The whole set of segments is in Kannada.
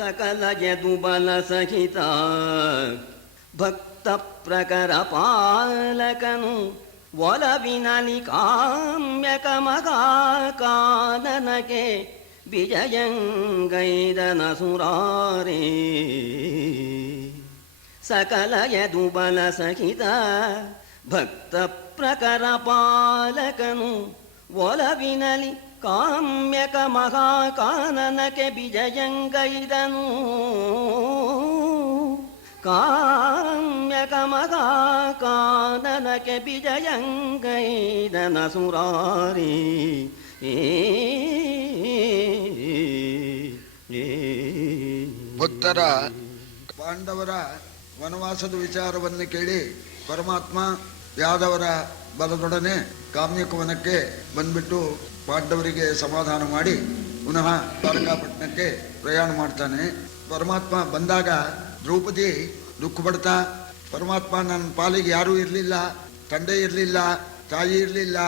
ಸಕಲ ಯದುಬಲ ಸಹಿತ ಭಕ್ತ ಪ್ರಕರ ಪಾಲಕನು ಒಲವಿನಲಿ ಕಾಮ್ಯಕ ಮಗಾಕಾನನಗೆ ವಿಜಯಂಗೈದನ ಸುರಾರೇ. ಸಕಲ ಯದುಬಲ ಸಹಿತ ಭಕ್ತ ಪ್ರಕರ ಪಾಲಕನು ಒಲವಿನಲಿ ಕಾಮ್ಯಕ ಮಹಾಕಾನನಕ್ಕೆ ವಿಜಯಂಗೈದನು. ಕಾಮ್ಯಕ ಮಹಾಕಾನನಕ್ಕೆ ವಿಜಯಂಗೈದನ ಸುರಾರಿ. ಭಕ್ತರ ಪಾಂಡವರ ವನವಾಸದ ವಿಚಾರವನ್ನು ಕೇಳಿ ಪರಮಾತ್ಮ ಯಾದವರ ಬಲದೊಡನೆ ಕಾಮ್ಯಕವನಕ್ಕೆ ಬಂದ್ಬಿಟ್ಟು ಪಾಂಡವರಿಗೆ ಸಮಾಧಾನ ಮಾಡಿ ಪುನಃ ದ್ವಾರಕಾಪಟ್ಟಣಕ್ಕೆ ಪ್ರಯಾಣ ಮಾಡ್ತಾನೆ. ಪರಮಾತ್ಮ ಬಂದಾಗ ದ್ರೌಪದಿ ದುಃಖ ಪಡ್ತಾ, ಪರಮಾತ್ಮ ನನ್ನ ಪಾಲಿಗೆ ಯಾರೂ ಇರಲಿಲ್ಲ, ತಂದೆ ಇರಲಿಲ್ಲ, ತಾಯಿ ಇರಲಿಲ್ಲ,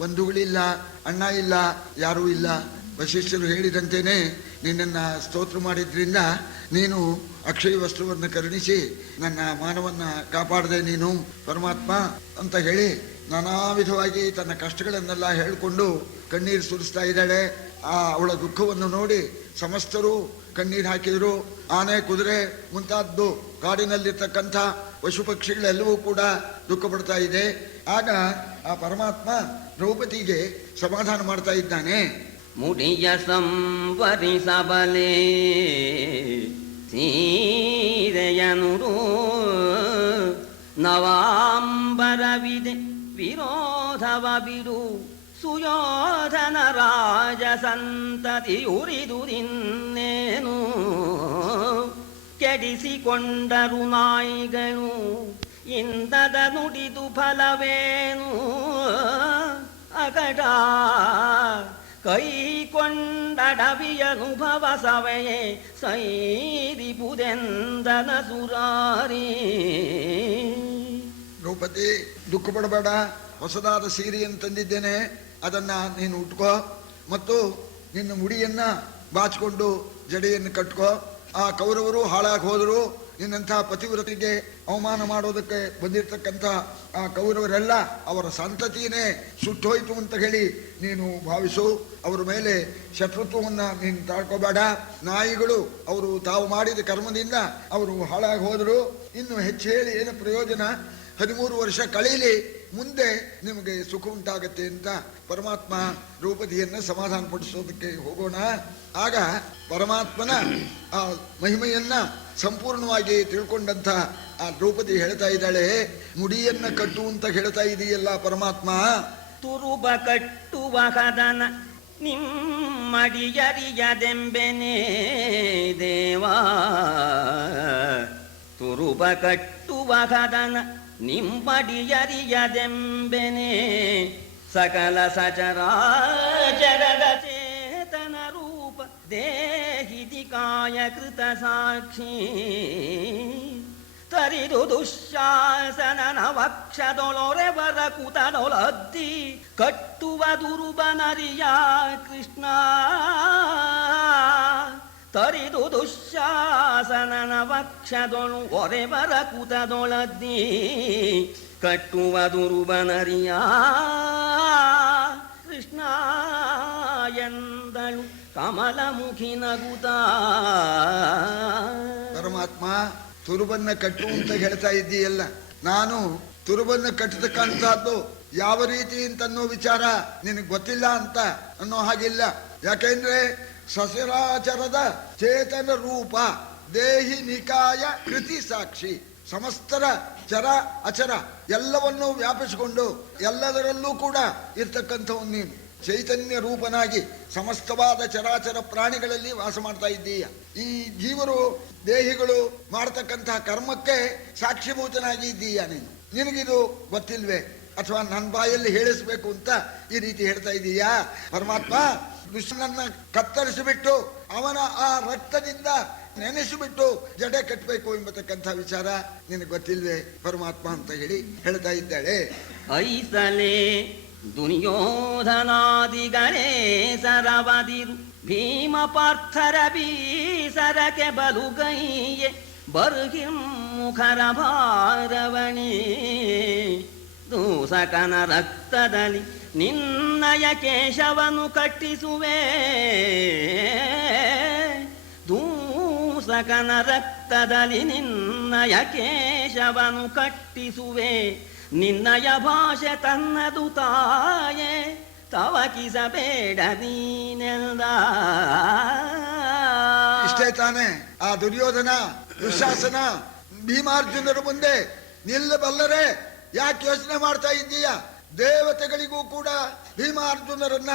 ಬಂಧುಗಳಿಲ್ಲ, ಅಣ್ಣ ಇಲ್ಲ, ಯಾರೂ ಇಲ್ಲ. ವಶಿಷ್ಠರು ಹೇಳಿದಂತೆಯೇ ನಿನ್ನನ್ನು ಸ್ತೋತ್ರ ಮಾಡಿದ್ರಿಂದ ನೀನು ಅಕ್ಷಯ ವಸ್ತುವನ್ನು ಕರುಣಿಸಿ ನನ್ನ ಮಾನವನ್ನು ಕಾಪಾಡದೆ ನೀನು ಪರಮಾತ್ಮ ಅಂತ ಹೇಳಿ ನಾನಾ ವಿಧವಾಗಿ ತನ್ನ ಕಷ್ಟಗಳನ್ನೆಲ್ಲ ಹೇಳಿಕೊಂಡು ಕಣ್ಣೀರು ಸುರಿಸ್ತಾ ಇದ್ದಾಳೆ. ಅವಳ ದುಃಖವನ್ನು ನೋಡಿ ಸಮಸ್ತರು ಕಣ್ಣೀರು ಹಾಕಿದರು. ಆನೆ, ಕುದುರೆ ಮುಂತಾದ್ದು ಕಾಡಿನಲ್ಲಿರ್ತಕ್ಕಂಥ ಪಶು ಪಕ್ಷಿಗಳೆಲ್ಲವೂ ಕೂಡ ದುಃಖ ಪಡ್ತಾ ಇದೆ. ಆಗ ಆ ಪರಮಾತ್ಮ ದ್ರೌಪದಿಗೆ ಸಮಾಧಾನ ಮಾಡ್ತಾ ಇದ್ದಾನೆ. ಮುಡಿಯ ಸಂವರಿಸಬಲೆ ಸೀರೆಯನುರು ನವಾಂಬರವಿದೆ ವಿರೋಧವ ಬಿಡು ಸುಯೋಧನ ರಾಜ ಸಂತತಿಯುರಿದುರಿನ್ನೇನು ಕೆಡಿಸಿಕೊಂಡರು ನಾಯಿಗಳು ಇಂದದ ನುಡಿದು ಫಲವೇನು ಅಗಡ ಕೈಕೊಂಡಡವಿಯನುಭವ ಸವೆಯೇ ಸೈರಿಪುದೆಂದನ ಸುರಾರಿ. ದ್ರೌಪದಿ ದುಃಖ ಪಡಬೇಡ, ಹೊಸದಾದ ಸೀರೆಯನ್ನು ತಂದಿದ್ದೇನೆ, ಅದನ್ನ ನೀನು ಉಟ್ಕೋ ಮತ್ತು ನಿನ್ನ ಮುಡಿಯನ್ನ ಬಾಚಿಕೊಂಡು ಜಡೆಯನ್ನು ಕಟ್ಕೋ. ಆ ಕೌರವರು ಹಾಳಾಗಿ ಹೋದರು, ನಿನ್ನಂಥ ಪತಿವ್ರತಿಗೆ ಅವಮಾನ ಮಾಡೋದಕ್ಕೆ ಬಂದಿರತಕ್ಕಂಥ ಆ ಕೌರವರೆಲ್ಲ ಅವರ ಸಂತತಿಯೇ ಸುಟ್ಟೋಯ್ತು ಅಂತ ಹೇಳಿ ನೀನು ಭಾವಿಸು. ಅವರ ಮೇಲೆ ಶತ್ರುತ್ವವನ್ನು ನೀನು ತಾಳ್ಕೋಬೇಡ. ನಾಯಿಗಳು ಅವರು ತಾವು ಮಾಡಿದ ಕರ್ಮದಿಂದ ಅವರು ಹಾಳಾಗಿ ಹೋದರು, ಇನ್ನು ಹೆಚ್ಚು ಹೇಳಿ ಏನು ಪ್ರಯೋಜನ, 13 ವರ್ಷ ಕಳೀಲಿ, ಮುಂದೆ ನಿಮಗೆ ಸುಖ ಉಂಟಾಗತ್ತೆ ಅಂತ ಪರಮಾತ್ಮ ದ್ರೌಪದಿಯನ್ನು ಸಮಾಧಾನ ಪಡಿಸೋದಕ್ಕೆ ಹೋಗೋಣ. ಆಗ ಪರಮಾತ್ಮನ ಆ ಮಹಿಮೆಯನ್ನ ಸಂಪೂರ್ಣವಾಗಿ ತಿಳ್ಕೊಂಡಂತ ಆ ದ್ರೌಪದಿ ಹೇಳ್ತಾ ಇದ್ದಾಳೆ, ಮುಡಿಯನ್ನ ಕಟ್ಟು ಅಂತ ಹೇಳ್ತಾ ಇದೆಯಲ್ಲ ಪರಮಾತ್ಮ. ತುರುಬ ಕಟ್ಟುವ ಕದನ ನಿಮ್ಮಡಿಯರಿಯದೆಂಬೆನೇ ದೇವಾ, ತುರುಬ ಕಟ್ಟುವ ಕದನ ನಿಮ್ಮಡಿಯರಿಯದೆಂಬೆನೇ ಸಕಲ ಸಚರಾಚರದ ಚೇತನ ರೂಪ ದೇಹಿತಿ ಕಾಯ ಕೃತ ಸಾಕ್ಷಿ ತರಿದು ದುಶ್ಯಾಸನನ ವಕ್ಷದೊಳೊರೆವರ ಕುತನೊಳದ್ದಿ ಕಟ್ಟುವ ದುರುಬನರಿಯ ಕೃಷ್ಣ. ತರಿದು ದುಶ್ಯಾಸನನ ವಕ್ಷದೊಳು ಒರೆವರ ಕುತದೊಳದ್ದಿ ಕಟ್ಟುವ ದುರುಬನರಿಯ ಕೃಷ್ಣ ಎಂದಳು ಕಮಲಮುಖಿ ನಗುತ್ತ. ಪರಮಾತ್ಮ ತುರುಬನ್ನ ಕಟ್ಟು ಅಂತ ಹೇಳ್ತಾ ಇದ್ದೀಯಲ್ಲ, ನಾನು ತುರುಬನ್ನ ಕಟ್ಟತಕ್ಕಂಥದ್ದು ಯಾವ ರೀತಿ ಅಂತನ್ನೋ ವಿಚಾರ ನಿನಗೆ ಗೊತ್ತಿಲ್ಲ ಅಂತ ಅನ್ನೋ ಹಾಗಿಲ್ಲ. ಯಾಕೆಂದ್ರೆ ಸಸರಾಚರದ ಚೇತನ ರೂಪ ದೇಹಿ ನಿಕಾಯ ಕೃತಿ ಸಾಕ್ಷಿ, ಸಮಸ್ತರ ಚರ ಅಚರ ಎಲ್ಲವನ್ನೂ ವ್ಯಾಪಿಸಿಕೊಂಡು ಎಲ್ಲದರಲ್ಲೂ ಕೂಡ ಇರ್ತಕ್ಕಂಥವು ನೀನು ಚೈತನ್ಯ ರೂಪನಾಗಿ ಸಮಸ್ತವಾದ ಚರಾಚರ ಪ್ರಾಣಿಗಳಲ್ಲಿ ವಾಸ ಮಾಡ್ತಾ ಇದ್ದೀಯ. ಈ ಜೀವರು ದೇಹಿಗಳು ಮಾಡತಕ್ಕಂತಹ ಕರ್ಮಕ್ಕೆ ಸಾಕ್ಷಿಭೂತನಾಗಿ ಇದ್ದೀಯ ನೀನು. ನಿನಗಿದು ಗೊತ್ತಿಲ್ವೇ ಅಥವಾ ನನ್ನ ಬಾಯಲ್ಲಿ ಹೇಳಿಸ್ಬೇಕು ಅಂತ ಈ ರೀತಿ ಹೇಳ್ತಾ ಇದ್ದೀಯಾ? ಪರಮಾತ್ಮ ವಿಷ್ಣುನನ್ನ ಕತ್ತರಿಸಿಬಿಟ್ಟು ಅವನ ಆ ರಕ್ತದಿಂದ ನೆನೆಸಿಬಿಟ್ಟು ಜಡೆ ಕಟ್ಟಬೇಕು ಎಂಬತಕ್ಕಂಥ ವಿಚಾರ ನಿನಗೆ ಗೊತ್ತಿಲ್ವೇ ಪರಮಾತ್ಮ ಅಂತ ಹೇಳಿ ಹೇಳ್ತಾ ಇದ್ದಾಳೆ. ಐಸಲೇ ದುರ್ಯೋಧನಾದಿಗಳೇ ಸರವದಿರು ಭೀಮ ಪಾರ್ಥರ ಬೀಸರಕ್ಕೆ ಬಲುಗೈಯೆ ಬರ್ಹಿಂ ಮುಖರ ಭಾರವಣಿ ದೂಸಕನ ರಕ್ತದಲ್ಲಿ ನಿನ್ನಯ ಕೇಶವನು ಕಟ್ಟಿಸುವೆ ದೂಸಕನ ರಕ್ತದಲ್ಲಿ ನಿನ್ನಯ ಕೇಶವನು ಕಟ್ಟಿಸುವೆ ನಿನ್ನಯ ಭಾಷೆ ತನ್ನದು ತಾಯೇ ತವಕಿಸಬೇಡ ನೀನೆಲ್ದ. ಇಷ್ಟೇ ತಾನೆ ಆ ದುರ್ಯೋಧನ ದುಶ್ಯಾಸನ ಭೀಮಾರ್ಜುನರ ಮುಂದೆ ನಿಲ್ಲಬಲ್ಲರೆ? ಯಾಕೆ ಯೋಚನೆ ಮಾಡ್ತಾ ಇದ್ದೀಯ? ದೇವತೆಗಳಿಗೂ ಕೂಡ ಭೀಮಾರ್ಜುನರನ್ನ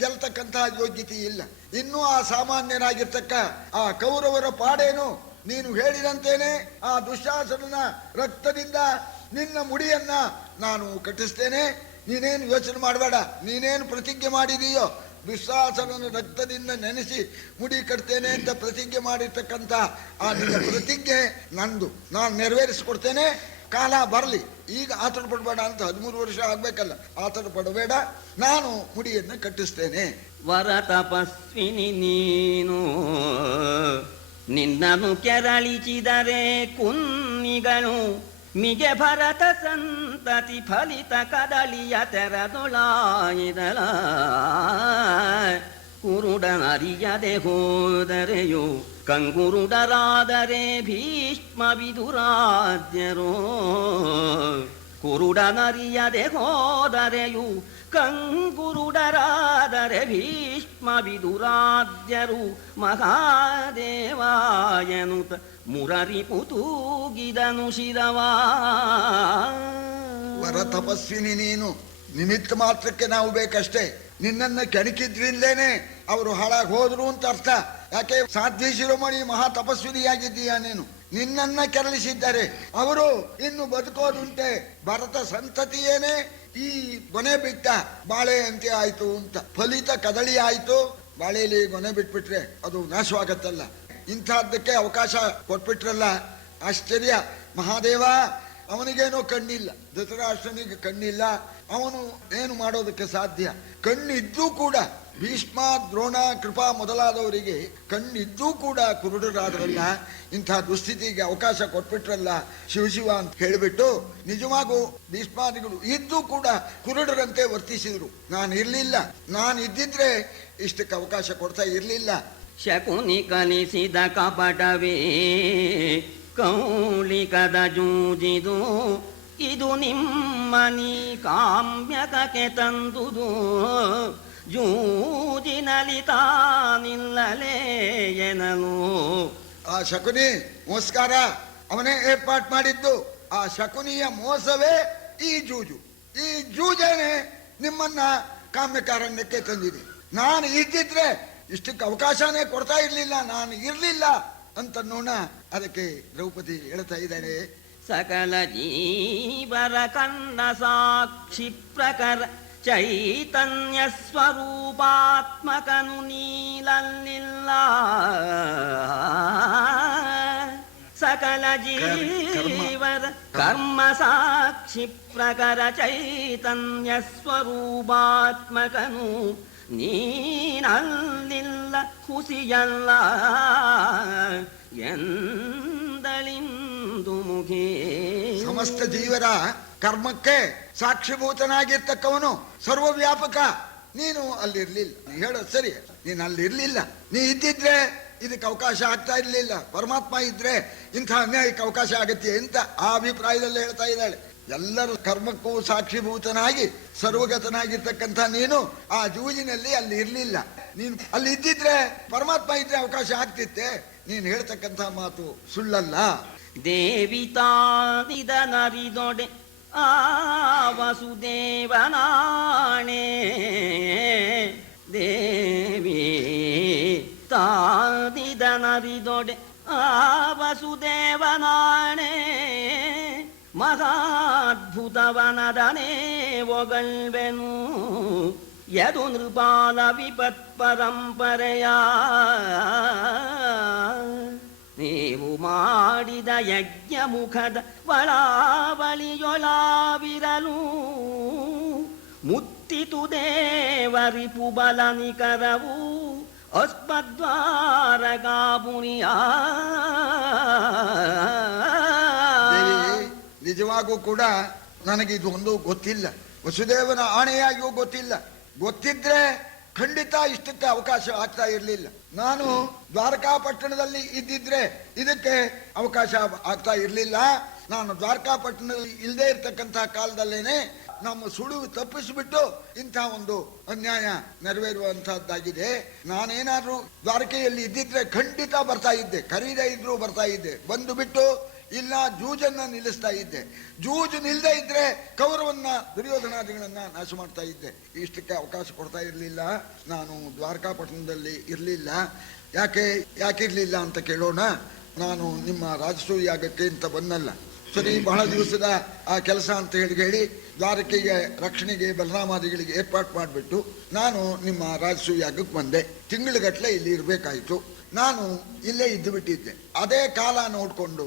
ಗೆಲ್ತಕ್ಕಂಥ ಯೋಗ್ಯತೆ ಇಲ್ಲ. ಇನ್ನೂ ಆ ಸಾಮಾನ್ಯರಾಗಿರ್ತಕ್ಕ ಆ ಕೌರವರ ಪಾಡೇನು? ನೀನು ಹೇಳಿದಂತೇನೆ ಆ ದುಶ್ಯಾಸನನ ರಕ್ತದಿಂದ ನಿನ್ನ ಮುಡಿಯನ್ನ ನಾನು ಕಟ್ಟಿಸ್ತೇನೆ. ನೀನೇನು ಯೋಚನೆ ಮಾಡಬೇಡ. ನೀನೇನು ಪ್ರತಿಜ್ಞೆ ಮಾಡಿದೀಯೋ ದುಶ್ಯಾಸನನ ರಕ್ತದಿಂದ ನೆನೆಸಿ ಮುಡಿ ಕಟ್ತೇನೆ ಅಂತ ಪ್ರತಿಜ್ಞೆ ಮಾಡಿರ್ತಕ್ಕಂಥ ಆ ನಿನ್ನ ಪ್ರತಿಜ್ಞೆ ನಂದು. ನಾನು ನೆರವೇರಿಸಿಕೊಡ್ತೇನೆ. ಕಾಲ ಬರಲಿ, ಈಗ ಆತಡ ಪಡಬೇಡ ಅಂತ 13 ವರ್ಷ ಆಗ್ಬೇಕಲ್ಲ, ಆತಡ ಪಡಬೇಡ. ನಾನು ಮುಡಿಯನ್ನು ಕಟ್ಟಿಸ್ತೇನೆ. ವರ ತಪಸ್ವಿನಿ ನೀನು ನಿನ್ನನ್ನು ಕೆರಳಿಸಿದರೆ ಕುನ್ನಿಗಳು ಮಿಗೆ ಭರತ ಸಂತತಿ ಫಲಿತ ಕದಳಿಯ ತೆರದೊಳಾಯಿದಲ ಕುರುಡನರಿಯದೆ ಹೋದರೆಯೋ ಕಂಗುರುಡರಾದರೆ ಭೀಷ್ಮ ವಿದುರಾದ್ಯರೋ ಕುರುಡನರಿಯದೆ ಹೋದರೆಯು ಕಂಗುರುಡರಾದರೆ ಭೀಷ್ಮ ವಿದುರಾದ್ಯರು ಮಹಾದೇವಾಯನುತ ಮುರರಿ ಪುತೂಗಿದನು ಶಿರವಾ. ವರ ತಪಸ್ವಿನಿ ನೀನು, ನಿಮಿತ್ತ ಮಾತ್ರಕ್ಕೆ ನಾವು ಬೇಕಷ್ಟೇ. ನಿನ್ನನ್ನು ಕೆಣಕಿದ್ರಿಂದೇನೆ ಅವರು ಹಾಳಾಗಿ ಹೋದ್ರು ಅಂತ ಅರ್ಥ. ಯಾಕೆ ಸಾಧ್ವಿ ಶಿರೋಮಣಿ ಮಹಾ ತಪಸ್ವಿನಿಯಾಗಿದ್ದೀಯ ನೀನು. ನಿನ್ನನ್ನ ಕೆರಳಿಸಿದ್ದಾರೆ. ಅವರು ಇನ್ನು ಬದುಕೋದುಂಟೆ. ಭರತ ಸಂತತಿಯೇನೆ ಈ ಗೊನೆ ಬಿಟ್ಟ ಬಾಳೆ ಅಂತೆ ಆಯ್ತು ಅಂತ. ಫಲಿತ ಕದಳಿ ಆಯ್ತು. ಬಾಳೆಯಲ್ಲಿ ಗೊನೆ ಬಿಟ್ಬಿಟ್ರೆ ಅದು ನಾಶವಾಗತ್ತಲ್ಲ. ಇಂಥದ್ದಕ್ಕೆ ಅವಕಾಶ ಕೊಟ್ಬಿಟ್ರಲ್ಲ, ಆಶ್ಚರ್ಯ. ಮಹಾದೇವ ಅವನಿಗೇನೋ ಕಣ್ಣಿಲ್ಲ, ಧೃತರಾಷ್ಟ್ರನಿಗೆ ಕಣ್ಣಿಲ್ಲ. ಅವನು ಏನು ಮಾಡೋದಕ್ಕೆ ಸಾಧ್ಯ? ಕಣ್ಣಿದ್ದೂ ಕೂಡ ಭೀಷ್ಮ ದ್ರೋಣ ಕೃಪಾ ಮೊದಲಾದವರಿಗೆ ಕಣ್ಣಿದ್ದೂ ಕೂಡ ಕುರುಡರಾದ್ರಲ್ಲ. ಇಂಥ ದುಸ್ಥಿತಿಗೆ ಅವಕಾಶ ಕೊಟ್ಬಿಟ್ರಲ್ಲ ಶಿವ ಅಂತ ಹೇಳಿಬಿಟ್ಟು ನಿಜವಾಗೂ ಭೀಷ್ಮಾದಿಗಳು ಇದ್ದೂ ಕೂಡ ಕುರುಡರಂತೆ ವರ್ತಿಸಿದ್ರು. ನಾನು ಇರ್ಲಿಲ್ಲ, ನಾನು ಇದ್ದಿದ್ರೆ ಇಷ್ಟಕ್ಕೆ ಅವಕಾಶ ಕೊಡ್ತಾ ಇರ್ಲಿಲ್ಲ. ಶಕುನಿ ಕಲಿಸಿದ ಕಪಟವೇ ಕೌಲಿಕದ ಜೂಜಿದು ಇದು ನಿಮ್ಮನಿ ಕಾಮ್ಯಕಕ್ಕೆ ತಂದುದು ಜೂಜಿನಲಿ ತಾನಿಲ್ಲಲೇ ಎನಲು. ಆ ಶಕುನಿ ಮೋಸ್ಕಾರ ಅವನೇ ಏರ್ಪಾಟ್ ಮಾಡಿದ್ದು. ಆ ಶಕುನಿಯ ಮೋಸವೇ ಈ ಜೂಜು. ಈ ಜೂಜೇನೆ ನಿಮ್ಮನ್ನ ಕಾಮ್ಯಕಾರಣ್ಯಕ್ಕೆ ತಂದಿದೆ. ನಾನು ಇದ್ದಿದ್ರೆ ಇಷ್ಟಕ್ಕೆ ಅವಕಾಶನೇ ಕೊಡ್ತಾ ಇರ್ಲಿಲ್ಲ. ನಾನು ಇರ್ಲಿಲ್ಲ ಅಂತ ನೋಣ. ಅದಕ್ಕೆ ದ್ರೌಪದಿ ಹೇಳ್ತಾ ಇದ್ದಾಳೆ, ಸಕಲ ಜೀವರ ಕನ್ನ ಸಾಕ್ಷಿ ಪ್ರಕರ ಚೈತನ್ಯ ಸ್ವರೂಪಾತ್ಮಕನು ನೀಲಲ್ಲಿಲ್ಲ. ಸಕಲ ಜೀವರ ಕರ್ಮ ಸಾಕ್ಷಿ ಪ್ರಕರ ಚೈತನ್ಯ ಸ್ವರೂಪಾತ್ಮಕನು ನೀನಲ್ಲಿಲ್ಲ ಹುಸಿಯಲ್ಲ ಎಂದಳಿಂದು ಮುಖೇ. ಸಮಸ್ತ ಜೀವರ ಕರ್ಮಕ್ಕೆ ಸಾಕ್ಷಿಭೂತನಾಗಿರ್ತಕ್ಕವನು ಸರ್ವವ್ಯಾಪಕ. ನೀನು ಅಲ್ಲಿರ್ಲಿಲ್ಲ. ಹೇಳೋ ಸರಿ, ನೀನು ಅಲ್ಲಿರ್ಲಿಲ್ಲ. ನೀ ಇದ್ದಿದ್ರೆ ಇದಕ್ಕೆ ಅವಕಾಶ ಆಗ್ತಾ ಇರ್ಲಿಲ್ಲ. ಪರಮಾತ್ಮ ಇದ್ರೆ ಇಂಥ ಅನ್ಯಾಯಕ್ಕೆ ಅವಕಾಶ ಆಗತ್ತೆ ಅಂತ ಆ ಅಭಿಪ್ರಾಯದಲ್ಲಿ ಹೇಳ್ತಾ ಇದ್ದಾಳೆ. ಎಲ್ಲರ ಕರ್ಮಕ್ಕೂ ಸಾಕ್ಷಿಭೂತನಾಗಿ ಸರ್ವಗತನಾಗಿರ್ತಕ್ಕಂಥ ನೀನು ಆ ಜೂಜಿನಲ್ಲಿ ಅಲ್ಲಿ ಇರ್ಲಿಲ್ಲ. ನೀನು ಅಲ್ಲಿ ಇದ್ದಿದ್ರೆ ಪರಮಾತ್ಮ ಇದ್ರೆ ಅವಕಾಶ ಆಗ್ತಿತ್ತೆ. ನೀನು ಹೇಳ್ತಕ್ಕಂಥ ಮಾತು ಸುಳ್ಳಲ್ಲ. ದೇವಿತಾದಿದ ನರಿದೊಡೆ ಆ ವಸುದೇವನಾಣೆ ದೇವಿ ತಾದಿದ ನರಿದೊಡೆ ಆ ವಸುದೇವನಾಣೆ ಮಹಾದ್ಭುತವನದನೇ ಒಗಳ್ವೆನು ಯದು ನೃಪಾಲ ವಿಪತ್ ಪರಂಪರೆಯ. ನೀವು ಮಾಡಿದ ಯಜ್ಞ ಮುಖದ ಬಳಾವಳಿಯೊಳಾವಿರಲು ಮುತ್ತಿತು ದೇವರಿಪು ಬಲನಿಕರವು ಅಸ್ಮದ್ವಾರಕಾಪುರಿಯ ದೇವಿ, ನಿಜವಾಗೂ ಕೂಡ ನನಗಿದು ಒಂದು ಗೊತ್ತಿಲ್ಲ. ವಸುದೇವನ ಆಣೆಯಾಗಿಯೂ ಗೊತ್ತಿಲ್ಲ. ಗೊತ್ತಿದ್ರೆ ಖಂಡಿತ ಇಷ್ಟಕ್ಕೆ ಅವಕಾಶ ಆಗ್ತಾ ಇರಲಿಲ್ಲ. ನಾನು ದ್ವಾರಕಾಪಟ್ಟಣದಲ್ಲಿ ಇದ್ದಿದ್ರೆ ಇದಕ್ಕೆ ಅವಕಾಶ ಆಗ್ತಾ ಇರಲಿಲ್ಲ. ನಾನು ದ್ವಾರಕಾಪಟ್ಟಣದಲ್ಲಿ ಇಲ್ಲದೆ ಇರ್ತಕ್ಕಂಥ ಕಾಲದಲ್ಲೇನೆ ನಮ್ಮ ಸುಳಿವು ತಪ್ಪಿಸಿಬಿಟ್ಟು ಇಂಥ ಒಂದು ಅನ್ಯಾಯ ನೆರವೇರುವಂತಹದ್ದಾಗಿದೆ. ನಾನೇನಾದ್ರೂ ದ್ವಾರಕೆಯಲ್ಲಿ ಇದ್ದಿದ್ರೆ ಖಂಡಿತ ಬರ್ತಾ ಇದ್ದೆ, ಕರೀದೇ ಇದ್ರು ಬರ್ತಾ ಇದ್ದೆ. ಬಂದು ಬಿಟ್ಟು ಇಲ್ಲ ಜೂಜನ್ನ ನಿಲ್ಲಿಸ್ತಾ ಇದ್ದೆ. ಜೂಜು ನಿಲ್ಲದೆ ಇದ್ರೆ ಕೌರವನ್ನ ದುರ್ಯೋಧನಾದಿಗಳನ್ನ ನಾಶ ಮಾಡ್ತಾ ಇದ್ದೆ. ಇಷ್ಟಕ್ಕೆ ಅವಕಾಶ ಕೊಡ್ತಾ ಇರಲಿಲ್ಲ. ನಾನು ದ್ವಾರಕಾಪಟ್ಟಣದಲ್ಲಿ ಇರಲಿಲ್ಲ. ಯಾಕಿರ್ಲಿಲ್ಲ ಅಂತ ಕೇಳೋಣ. ನಾನು ನಿಮ್ಮ ರಾಜಸೂಯ ಯಾಗಕ್ಕೆ ಅಂತ ಬಂದಲ್ಲ. ಸರಿ, ಬಹಳ ದಿವಸದ ಆ ಕೆಲಸ ಅಂತ ಹೇಳಿ ದ್ವಾರಕೆಗೆ ರಕ್ಷಣೆಗೆ ಬಲರಾಮಾದಿಗಳಿಗೆ ಏರ್ಪಾಟ್ ಮಾಡಿಬಿಟ್ಟು ನಾನು ನಿಮ್ಮ ರಾಜಸೂಯ ಯಾಗಕ್ಕೆ ಬಂದೆ. ತಿಂಗಳುಗಟ್ಟಲೆ ಇಲ್ಲಿ ಇರಬೇಕಾಯಿತು. ನಾನು ಇಲ್ಲೇ ಇದ್ದು ಬಿಟ್ಟಿದ್ದೆ. ಅದೇ ಕಾಲ ನೋಡ್ಕೊಂಡು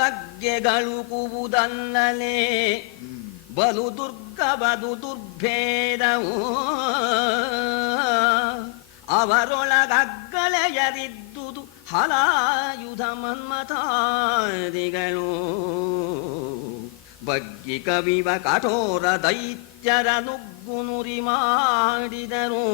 ಲಗ್ಗೆಗಳು ಕೂವುದಲ್ಲಲೇ ಬಲು ದುರ್ಗಬದು ದುರ್ಭೇದವು ಅವರೊಳಗಗ್ಗಳೆಯರಿದ್ದುದು ಹಲಾಯುಧ ಮನ್ಮಥಾದಿಗಳು ಬಗ್ಗಿ ಕವಿವ ಕಠೋರ ದೈತ್ಯರ ನುಗ್ಗು ನುರಿ ಮಾಡಿದರು.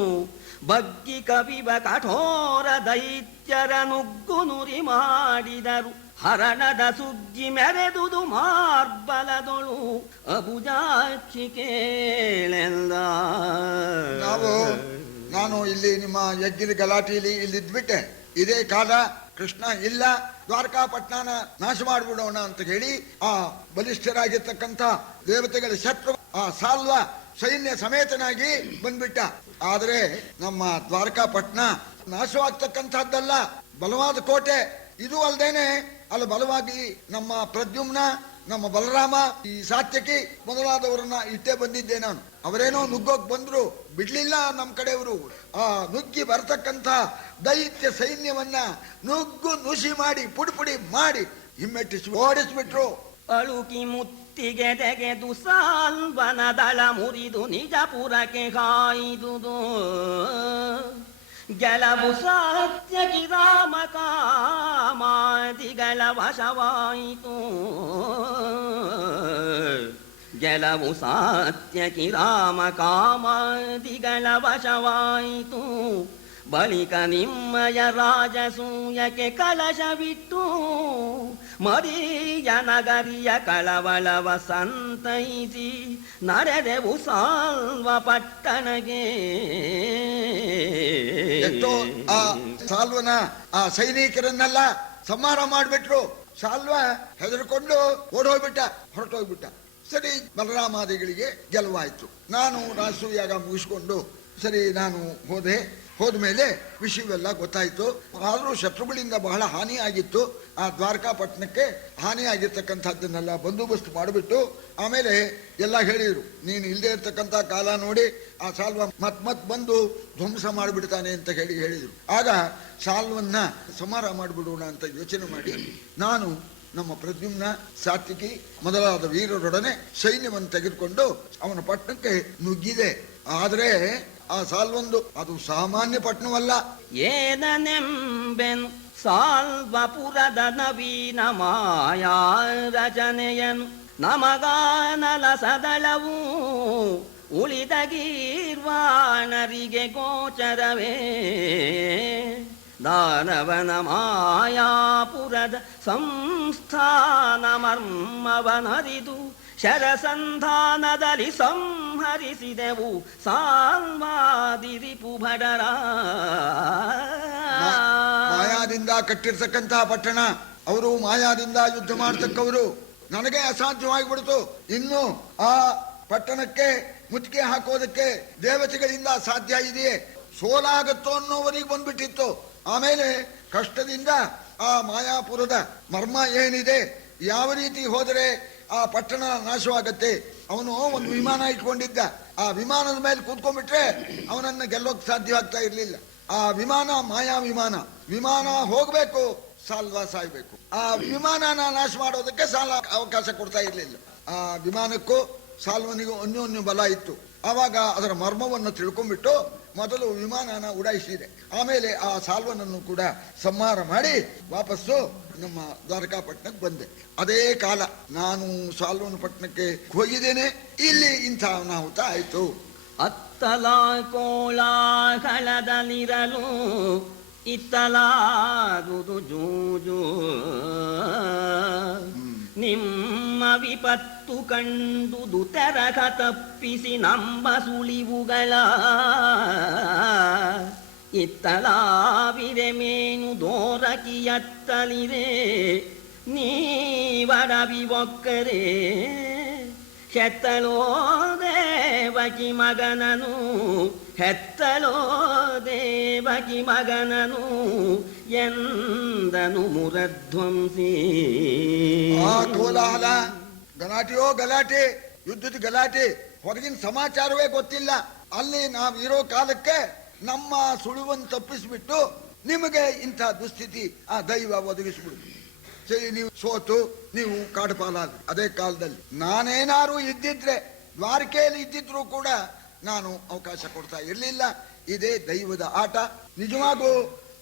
ಬಗ್ಗಿ ಕವಿವ ಕಠೋರ ದೈತ್ಯರ ನುಗ್ಗು ನುರಿ ಮಾಡಿದರು. ಹರಣದ ಸುಗ್ಗಿ ಮೆರೆದುದು ಮಾರ್ಬಲದೊಳು ಅಬುಜಾಕ್ಷಿ ಕೇಳೆಲ್ಲ. ನಾನು ಇಲ್ಲಿ ನಿಮ್ಮ ಯಜ್ಞದ ಗಲಾಟೆಯಲ್ಲಿ ಇಲ್ಲಿದ್ಬಿಟ್ಟೆ. ಇದೇ ಕಾಲ ಕೃಷ್ಣ ಇಲ್ಲ, ದ್ವಾರಕಾಪಟ್ಟಣನ ನಾಶ ಮಾಡಿಬಿಡೋಣ ಅಂತ ಹೇಳಿ ಆ ಬಲಿಷ್ಠರಾಗಿರ್ತಕ್ಕಂಥ ದೇವತೆಗಳ ಶತ್ರು ಆ ಸಾಲ್ವ ಸೈನ್ಯ ಸಮೇತನಾಗಿ ಬಂದ್ಬಿಟ್ಟ. ಆದ್ರೆ ನಮ್ಮ ದ್ವಾರಕಾಪಟ್ಟಣ ನಾಶವಾಗ್ತಕ್ಕಂಥದ್ದಲ್ಲ, ಬಲವಾದ ಕೋಟೆ. ಇದು ಅಲ್ದೇನೆ ಅಲ್ಲಿ ಬಲವಾಗಿ ನಮ್ಮ ಪ್ರದ್ಯುಮ್ನ, ನಮ್ಮ ಬಲರಾಮ, ಈ ಸಾತ್ಯಕಿ ಮೊದಲಾದವರನ್ನ ಇಟ್ಟೇ ಬಂದಿದ್ದೆ ನಾನು. ಅವರೇನೋ ನುಗ್ಗೋಕ್ ಬಂದ್ರು, ಬಿಡ್ಲಿಲ್ಲ ನಮ್ಮ ಕಡೆಯವರು. ಆ ನುಗ್ಗಿ ಬರ್ತಕ್ಕಂಥ ದೈತ್ಯ ಸೈನ್ಯವನ್ನ ನುಗ್ಗು ನುಸಿ ಮಾಡಿ ಪುಡಿ ಮಾಡಿ ಹಿಮ್ಮೆಟ್ಟಿಸಿ ಓಡಿಸ್ಬಿಟ್ರು. ಅಳುಕಿ ಮುತ್ತಿಗೆ ತೆಗೆದು ಸಾಲ್ವನ ದಳ ಮುರಿದು ನಿಜಪುರಕ್ಕೆ ಕಾಯ್ದುದು. ಗೆಲವು ಸಾತ್ಯಕಿ ರಾಮ ಕಾಮಾದಿಗಳ ವಶವಾಯಿತು. ಗೆಲವು ಸಾತ್ಯಕಿ ರಾಮ ಕಾಮಾದಿಗಳ ವಶವಾಯಿತು. ಬಳಿಕ ನಿಮ್ಮಯ ರಾಜಸೂಯಕ್ಕೆ ಕಲಶವಿಟ್ಟು ಮರಿಯ ನಗರಿಯ ಕಳವಳವ ಸಂತೈಸಿ ನಡೆದೆವು ಸಾಲ್ವ ಪಟ್ಟಣಗೆ. ಎಷ್ಟೋ ಆ ಸಾಲ್ವನ ಆ ಸೈನಿಕರನ್ನೆಲ್ಲ ಸಂಹಾರ ಮಾಡಿಬಿಟ್ರು. ಸಾಲ್ವ ಹೆದರ್ಕೊಂಡು ಹೊರಟೋಗ್ಬಿಟ್ಟ. ಸರಿ, ಬಲರಾಮಾದಿಗಳಿಗೆ ಗೆಲುವಾಯ್ತು. ನಾನು ರಾಜಸೂಯಾಗ ಮುಗಿಸ್ಕೊಂಡು ಸರಿ ನಾನು ಹೋದ್ಮೇಲೆ ವಿಷಯವೆಲ್ಲ ಗೊತ್ತಾಯ್ತು. ಆದರೂ ಶತ್ರುಗಳಿಂದ ಬಹಳ ಹಾನಿ ಆಗಿತ್ತು. ಆ ದ್ವಾರಕಾಪಟ್ಟಣಕ್ಕೆ ಹಾನಿ ಆಗಿರ್ತಕ್ಕಂಥದ್ದನ್ನೆಲ್ಲ ಬಂದೋಬಸ್ತ್ ಮಾಡಿಬಿಟ್ಟು ಆಮೇಲೆ ಎಲ್ಲ ಹೇಳಿದ್ರು, ನೀನು ಇಲ್ಲದೆ ಇರ್ತಕ್ಕಂಥ ಕಾಲ ನೋಡಿ ಆ ಸಾಲ್ವ ಮತ್ ಬಂದು ಧ್ವಂಸ ಮಾಡಿಬಿಡ್ತಾನೆ ಅಂತ ಹೇಳಿದ್ರು. ಆಗ ಸಾಲ್ವನ್ನ ಸಂಹಾರ ಮಾಡಿಬಿಡೋಣ ಅಂತ ಯೋಚನೆ ಮಾಡಿ ನಾನು ನಮ್ಮ ಪ್ರದ್ಯುಮ್ನ, ಸಾತ್ವಿಕಿ ಮೊದಲಾದ ವೀರರೊಡನೆ ಸೈನ್ಯವನ್ನು ತೆಗೆದುಕೊಂಡು ಅವನ ಪಟ್ಟಣಕ್ಕೆ ನುಗ್ಗಿದೆ. ಆದರೆ ಆ ಸಾಲ್ವೊಂದು ಅದು ಸಾಮಾನ್ಯ ಪಟ್ಟಣವಲ್ಲ. ಏನನೆಂಬೆನು ಸಾಲ್ವಪುರದ ನವೀನ ಮಾಯಾ ರಚನೆಯನು ನಮಗಾನಲ ಸದಳವು ಉಳಿದ ಗೀರ್ವಾಣರಿಗೆ ಗೋಚರವೇ. ದಾನವನ ಮಾಯಾಪುರದ ಸಂಸ್ಥಾನ ಮರ್ಮವನರಿದು ಶರಸಂಧಾನದಲ್ಲಿ ಸಂಹರಿಸಿದೆವು ಸಾಲ್ವಾದಿರಿಪು ಭಟರ. ಮಾಯಾದಿಂದ ಕಟ್ಟಿರ್ತಕ್ಕಂತಹ ಪಟ್ಟಣ, ಅವರು ಮಾಯಾದಿಂದ ಯುದ್ಧ ಮಾಡತಕ್ಕವರು. ನನಗೆ ಅಸಾಧ್ಯವಾಗಿಬಿಡ್ತು. ಇನ್ನು ಆ ಪಟ್ಟಣಕ್ಕೆ ಮುತ್ತಿಗೆ ಹಾಕೋದಕ್ಕೆ ದೇವತೆಗಳಿಂದ ಸಾಧ್ಯ ಇದೆಯೇ? ಸೋಲಾಗತ್ತೋ ಅನ್ನೋವರಿಗೆ ಬಂದ್ಬಿಟ್ಟಿತ್ತು. ಆಮೇಲೆ ಕಷ್ಟದಿಂದ ಆ ಮಾಯಾಪುರದ ಮರ್ಮ ಏನಿದೆ, ಯಾವ ರೀತಿ ಹೋದರೆ ಆ ಪಟ್ಟಣ ನಾಶವಾಗತ್ತೆ. ಅವನು ಒಂದು ವಿಮಾನ ಇಟ್ಕೊಂಡಿದ್ದ. ಆ ವಿಮಾನದ ಮೇಲೆ ಕೂತ್ಕೊಂಡ್ಬಿಟ್ರೆ ಅವನನ್ನ ಗೆಲ್ಲೋಕ್ ಸಾಧ್ಯ ಆಗ್ತಾ ಇರ್ಲಿಲ್ಲ. ಆ ವಿಮಾನ ಮಾಯಾ ವಿಮಾನ ಹೋಗ್ಬೇಕು, ಸಾಲ್ವ ಸಾಯ್ಬೇಕು. ಆ ವಿಮಾನನ ನಾಶ ಮಾಡೋದಕ್ಕೆ ಅವಕಾಶ ಕೊಡ್ತಾ ಇರ್ಲಿಲ್ಲ. ಆ ವಿಮಾನಕ್ಕೂ ಸಾಲ್ವನಿಗೂ ಅನ್ಯೋನ್ಯ ಬಲ ಇತ್ತು. ಆವಾಗ ಅದರ ಮರ್ಮವನ್ನು ತಿಳ್ಕೊಂಡ್ಬಿಟ್ಟು ಮೊದಲು ವಿಮಾನನ ಉಡಾಯಿಸಿದೆ. ಆಮೇಲೆ ಆ ಸಾಲ್ವನನ್ನು ಕೂಡ ಸಂಹಾರ ಮಾಡಿ ವಾಪಸ್ಸು ನಮ್ಮ ದ್ವಾರಕಾಪಟ್ಟಣಕ್ಕೆ ಬಂದೆ. ಅದೇ ಕಾಲ ನಾನು ಸಾಲ್ವನ ಪಟ್ಟಣಕ್ಕೆ ಹೋಗಿದ್ದೇನೆ. ಇಲ್ಲಿ ಇಂಥ ಅನಾಹುತ ಆಯ್ತು. ಅತ್ತಲ ಕೋಲಾಹಲದಲ್ಲಿರಲು ಇತ್ತಲಾದುದು ಜೂಜು. ನಿಮ್ಮ ವಿಪತ್ತು ಕಂಡುದು ತೆರಕ ತಪ್ಪಿಸಿ ನಮ್ಮ ಸುಳಿವುಗಳ ಇತ್ತಲಾವಿರೆ ಮೇನು ದೋರಕಿಯತ್ತಲಿರೆ ನೀವಡವಿ ಒಕ್ಕರೆ ಹೆತ್ತಲೋ ದೇವಕಿ ಮಗನನು ಹೆತ್ತಲೋ ದೇವಕಿ ಮಗನನು ಎಂದನು ಮುರಧ್ವಂಸಿ. ಆ ಕೋಲಾಹಲ, ಗಲಾಟೆಯೋ ಗಲಾಟೆ, ಯುದ್ಧದ ಗಲಾಟೆ, ಹೊರಗಿನ ಸಮಾಚಾರವೇ ಗೊತ್ತಿಲ್ಲ. ಅಲ್ಲಿ ನಾವು ಇರೋ ಕಾಲಕ್ಕೆ ನಮ್ಮ ಸುಳುವನ್ನು ತಪ್ಪಿಸ್ಬಿಟ್ಟು ನಿಮಗೆ ಇಂಥ ದುಸ್ಥಿತಿ ಆ ದೈವ ಒದಗಿಸ್ಬಿಡುದು. ಸರಿ, ನೀವು ಸೋತು ನೀವು ಕಾಡುಪಾಲಾದ್ರಿ. ಅದೇ ಕಾಲದಲ್ಲಿ ನಾನೇನಾರು ಇದ್ದಿದ್ರೆ, ದ್ವಾರಕೆಯಲ್ಲಿ ಇದ್ದಿದ್ರು ಕೂಡ ನಾನು ಅವಕಾಶ ಕೊಡ್ತಾ ಇರಲಿಲ್ಲ. ಇದೇ ದೈವದ ಆಟ. ನಿಜವಾಗೂ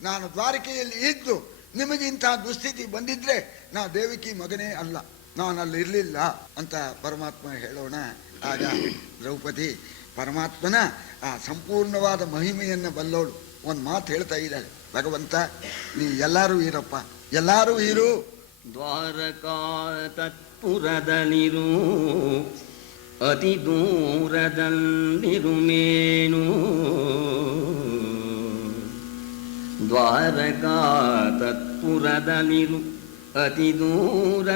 ನಾನು ದ್ವಾರಕೆಯಲ್ಲಿ ಇದ್ದು ನಿಮಗೆ ಇಂಥ ದುಸ್ಥಿತಿ ಬಂದಿದ್ರೆ ನಾ ದೇವಕಿ ಮಗನೇ ಅಲ್ಲ, ನಾನಲ್ಲಿ ಇರಲಿಲ್ಲ ಅಂತ ಪರಮಾತ್ಮ ಹೇಳೋಣ. ಆಗ ದ್ರೌಪದಿ ಪರಮಾತ್ಮನ ಆ ಸಂಪೂರ್ಣವಾದ ಮಹಿಮೆಯನ್ನು ಬಲ್ಲೋಳು. ಒಂದು ಮಾತು ಹೇಳ್ತಾ ಇದ್ದಾಳೆ, ಭಗವಂತ ನೀ ಎಲ್ಲರೂ ಇರಪ್ಪ, ಎಲ್ಲರೂ ಇರು. ದ್ವಾರಕಾ ತತ್ಪುರದಲ್ಲಿರು ಅತಿ ದೂರದಲ್ಲಿರುಮೇನು. ದ್ವಾರಕಾ ತತ್ಪುರದಲ್ಲಿರು ಅತಿ ದೂರದಲ್ಲಿರುಮೇನು.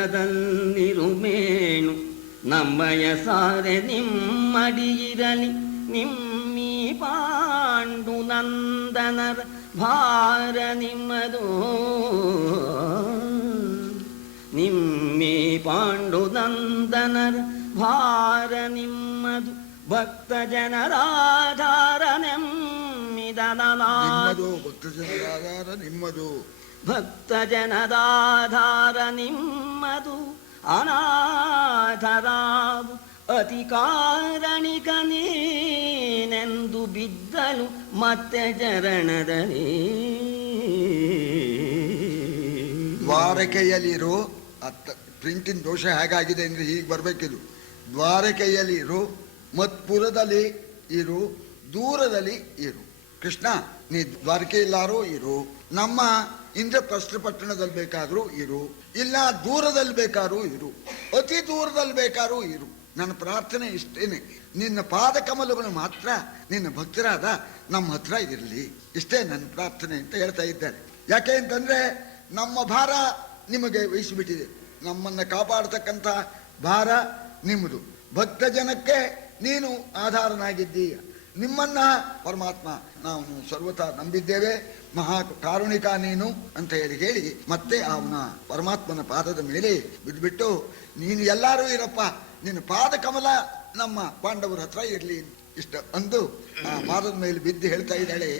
ನಮ್ಮಯ ಸಾರೆ ನಿಮ್ಮಡಿಗಿರಲಿ ನಿಮ್ಮಿ ಪಾಂಡು ನಂದನರ ಭಾರ ನಿಮ್ಮದು. ನಿಮ್ಮಿ ಪಾಂಡು ನಂದನರ ಭಾರ ನಿಮ್ಮದು. ಭಕ್ತ ಜನರಾಧಾರ ನೆಮ್ಮಿದನನಾದು. ಭಕ್ತ ಜನರಾಧಾರ ನಿಮ್ಮದು. ಭಕ್ತ ಜನದಾಧಾರ ನಿಮ್ಮದು. ಅನಾಥರಾವು ಅತಿ ಕಾರಣಿಕ ನೀನೆಂದು ಬಿದ್ದಲು ಮತ್ತೆ ಚರಣದಲ್ಲಿ. ದ್ವಾರಕೆಯಲ್ಲಿರು, ಪ್ರಿಂಟಿನ ದೋಷ ಹೇಗಾಗಿದೆ ಅಂದ್ರೆ ಹೀಗೆ ಬರ್ಬೇಕಿದು. ದ್ವಾರಕೆಯಲ್ಲಿರು, ಮತ್ಪುರದಲ್ಲಿ ಇರು, ದೂರದಲ್ಲಿ ಇರು. ಕೃಷ್ಣ ನೀ ದ್ವಾರಕೆಯಲ್ಲಾರು ಇರು, ನಮ್ಮ ಇಂದ್ರಪ್ರಸ್ಥ ಪಟ್ಟಣದಲ್ಲಿ ಬೇಕಾದ್ರೂ ಇರು, ಇಲ್ಲ ದೂರದಲ್ಲಿ ಬೇಕಾದ್ರೂ ಇರು, ಅತಿ ದೂರದಲ್ಲಿ ಬೇಕಾದ್ರೂ ಇರು. ನನ್ನ ಪ್ರಾರ್ಥನೆ ಇಷ್ಟೇನೆ, ನಿನ್ನ ಪಾದ ಕಮಲವನ್ನು ಮಾತ್ರ ನಿನ್ನ ಭಕ್ತರಾದ ನಮ್ಮ ಹತ್ರ ಇರಲಿ, ಇಷ್ಟೇ ನನ್ನ ಪ್ರಾರ್ಥನೆ ಅಂತ ಹೇಳ್ತಾ ಇದ್ದಾರೆ. ಯಾಕೆ ಅಂತಂದ್ರೆ ನಮ್ಮ ಭಾರ ನಿಮಗೆ ವಹಿಸಿಬಿಟ್ಟಿದೆ. ನಮ್ಮನ್ನ ಕಾಪಾಡತಕ್ಕಂಥ ಭಾರ ನಿಮ್ಮದು. ಭಕ್ತ ಜನಕ್ಕೆ ನೀನು ಆಧಾರನಾಗಿದ್ದೀಯ. ನಿಮ್ಮನ್ನ ಪರಮಾತ್ಮ ನಾವು ಸರ್ವತಾ ನಂಬಿದ್ದೇವೆ, ಮಹಾ ಕಾರುಣಿಕ ನೀನು ಅಂತ ಹೇಳಿ ಮತ್ತೆ ಅವನ ಪರಮಾತ್ಮನ ಪಾದದ ಮೇಲೆ ಬಿದ್ದುಬಿಟ್ಟು ನೀನು ಎಲ್ಲರೂ ಇರಪ್ಪ, ನಿನ್ನ ಪಾದ ಕಮಲ ನಮ್ಮ ಪಾಂಡವರ ಹತ್ರ ಇರಲಿ ಇಷ್ಟ ಅಂದು ಆ ಪಾದದ ಮೇಲೆ ಬಿದ್ದು ಹೇಳ್ತಾ ಇದ್ದಾಳೆ,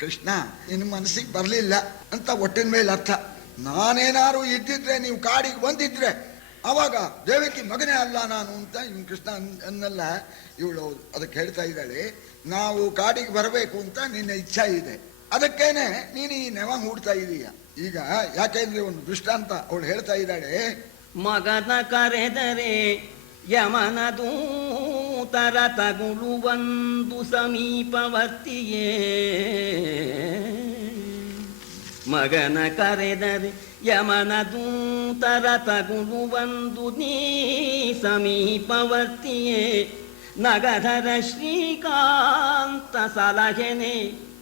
ಕೃಷ್ಣ ನಿನ್ನ ಮನಸ್ಸಿಗೆ ಬರಲಿಲ್ಲ ಅಂತ ಒಟ್ಟಿನ ಮೇಲೆ ಅರ್ಥ. ನಾನೇನಾರು ಇದ್ದಿದ್ರೆ, ನೀವು ಕಾಡಿಗೆ ಬಂದಿದ್ರೆ ಅವಾಗ ದೇವಕಿ ಮಗನೇ ಅಲ್ಲ ನಾನು ಅಂತ ಇವ್ನು ಕೃಷ್ಣ ಅನ್ನಲ್ಲ. ಇವಳು ಅದಕ್ಕೆ ಹೇಳ್ತಾ ಇದ್ದಾಳೆ, ನಾವು ಕಾಡಿಗೆ ಬರಬೇಕು ಅಂತ ನಿನ್ನ ಇಚ್ಛಾ ಇದೆ, ಅದಕ್ಕೇನೆ ನೀನು ಈ ನೆವ ಹೂಡ್ತಾ ಇದೀಯ. ಈಗ ಯಾಕೆಂದ್ರೆ ಒಂದು ದೃಷ್ಟಾಂತ ಅವಳು ಹೇಳ್ತಾ ಇದ್ದಾಳೆ. ಮಗನ ಕರೆದರೆ ಯಮನ ದೂತರ ತಗುಲುವಂದು ಸಮೀಪವರ್ತಿಯೇ. ಮಗನ ಕರೆದರೆ ಯಮನ ದೂತರ ತಗುಲುವಂದು ನೀ ಸಮೀಪವರ್ತಿಯೇ. ನಗಧರ ಶ್ರೀಕಾಂತ ಸಲಹೆನೆ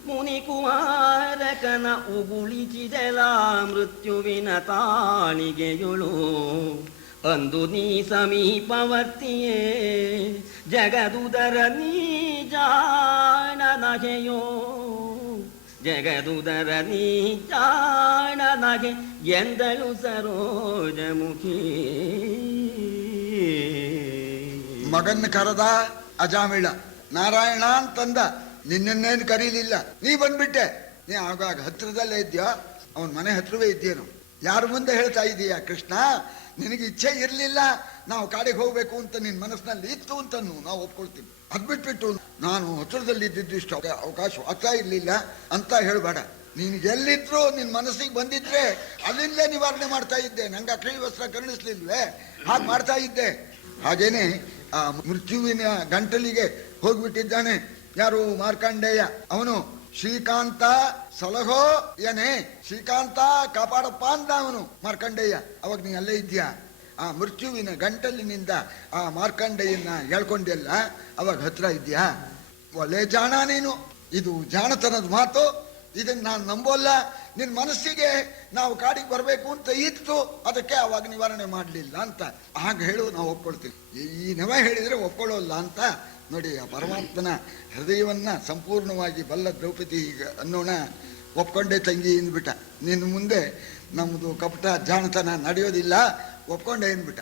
ಮುನಿಕುಮಾರಕನ ಉಗುಳಿಸಿದೆಲ ಮೃತ್ಯುವಿನ ತಾಳಿಗೆಯುಳು. ಅಂದು ನೀ ಸಮೀಪವರ್ತಿಯೇ ಜಗದುದರ ನೀ ಜಾಣ ನಗೆಯೋ. ಜಗದುದರ ನೀ ಜಾಣ ನಗೆ ಎಂದಳು ಸರೋಜಮುಖಿ. ಮಗನ್ನ ಕರೆದ ಅಜಾಮಿಳ, ನಾರಾಯಣ ಅಂತಂದ, ನಿನ್ನನ್ನೇನು ಕರೀಲಿಲ್ಲ, ನೀ ಬಂದ್ಬಿಟ್ಟೆ. ನೀ ಆಗಾಗ ಹತ್ರದಲ್ಲೇ ಇದ್ಯಾ, ಅವನ ಮನೆ ಹತ್ರವೇ ಇದ್ದೇನು, ಯಾರ ಮುಂದೆ ಹೇಳ್ತಾ ಇದೀಯಾ ಕೃಷ್ಣ? ನಿನಗೆ ಇಚ್ಛೆ ಇರಲಿಲ್ಲ ನಾವು ಕಾಡಿಗೆ ಹೋಗ್ಬೇಕು ಅಂತ ನಿನ್ನ ಮನಸ್ಸಿನಲ್ಲಿ ಇತ್ತು ಅಂತ ನಾವು ಒಪ್ಕೊಳ್ತೀವಿ. ಅದ್ಬಿಟ್ಬಿಟ್ಟು ನಾನು ಹತ್ತಿರದಲ್ಲಿದ್ದು ಇಷ್ಟು ಅವಕಾಶ ಆಗ್ತಾ ಇರಲಿಲ್ಲ ಅಂತ ಹೇಳಬೇಡ. ನೀನು ಎಲ್ಲಿದ್ರು ನಿನ್ನ ಮನಸ್ಸಿಗೆ ಬಂದಿದ್ರೆ ಅಲ್ಲಿಂದಲೇ ನಿವಾರಣೆ ಮಾಡ್ತಾ ಇದ್ದೆ. ನಂಗೆ ಅಕ್ರೈ ವಸ್ತ್ರ ಕರುಣಿಸ್ಲಿಲ್ವೇ, ಹಾಗೆ ಮಾಡ್ತಾ ಇದ್ದೆ. ಹಾಗೇನೆ ಆ ಮೃತ್ಯುವಿನ ಗಂಟಲಿಗೆ ಹೋಗ್ಬಿಟ್ಟಿದ್ದಾನೆ ಯಾರು? ಮಾರ್ಕಂಡೇಯ. ಅವನು ಶ್ರೀಕಾಂತ ಸಲಹೋ ಏನೇ, ಶ್ರೀಕಾಂತ ಕಾಪಾಡಪ್ಪ ಅಂದ ಅವನು ಮಾರ್ಕಂಡೇಯ. ಅವಾಗ ನೀ ಅಲ್ಲೇ ಇದ್ಯಾ? ಆ ಮೃತ್ಯುವಿನ ಗಂಟಲಿನಿಂದ ಆ ಮಾರ್ಕಂಡೇಯನ್ನ ಹೇಳ್ಕೊಂಡೆಲ್ಲ, ಅವಾಗ ಹತ್ರ ಇದ್ಯಾ? ಒಳ್ಳೆ ಜಾಣ ನೀನು. ಇದು ಜಾಣತನದ ಮಾತು, ಇದನ್ನ ನಾನು ನಂಬೋಲ್ಲ. ನಿನ್ನ ಮನಸ್ಸಿಗೆ ನಾವು ಕಾಡಿಗೆ ಬರಬೇಕು ಅಂತ ಇತ್ತು, ಅದಕ್ಕೆ ಅವಾಗ ನಿವಾರಣೆ ಮಾಡಲಿಲ್ಲ ಅಂತ ಹಾಗೆ ಹೇಳು, ನಾವು ಒಪ್ಕೊಳ್ತೀವಿ. ಈ ನೆವ ಹೇಳಿದರೆ ಒಪ್ಕೊಳ್ಳೋಲ್ಲ ಅಂತ. ನೋಡಿ, ಆ ಪರಮಾತ್ಮನ ಹೃದಯವನ್ನ ಸಂಪೂರ್ಣವಾಗಿ ಬಲ್ಲ ದ್ರೌಪದಿ ಅನ್ನೋಣ ಒಪ್ಕೊಂಡೆ ತಂಗಿ ಅಂದ್ಬಿಟ್ಟ. ನಿನ್ನ ಮುಂದೆ ನಮ್ಮದು ಕಪಟ ಜಾಣತನ ನಡೆಯೋದಿಲ್ಲ, ಒಪ್ಕೊಂಡೆ ಅಂದ್ಬಿಟ್ಟ.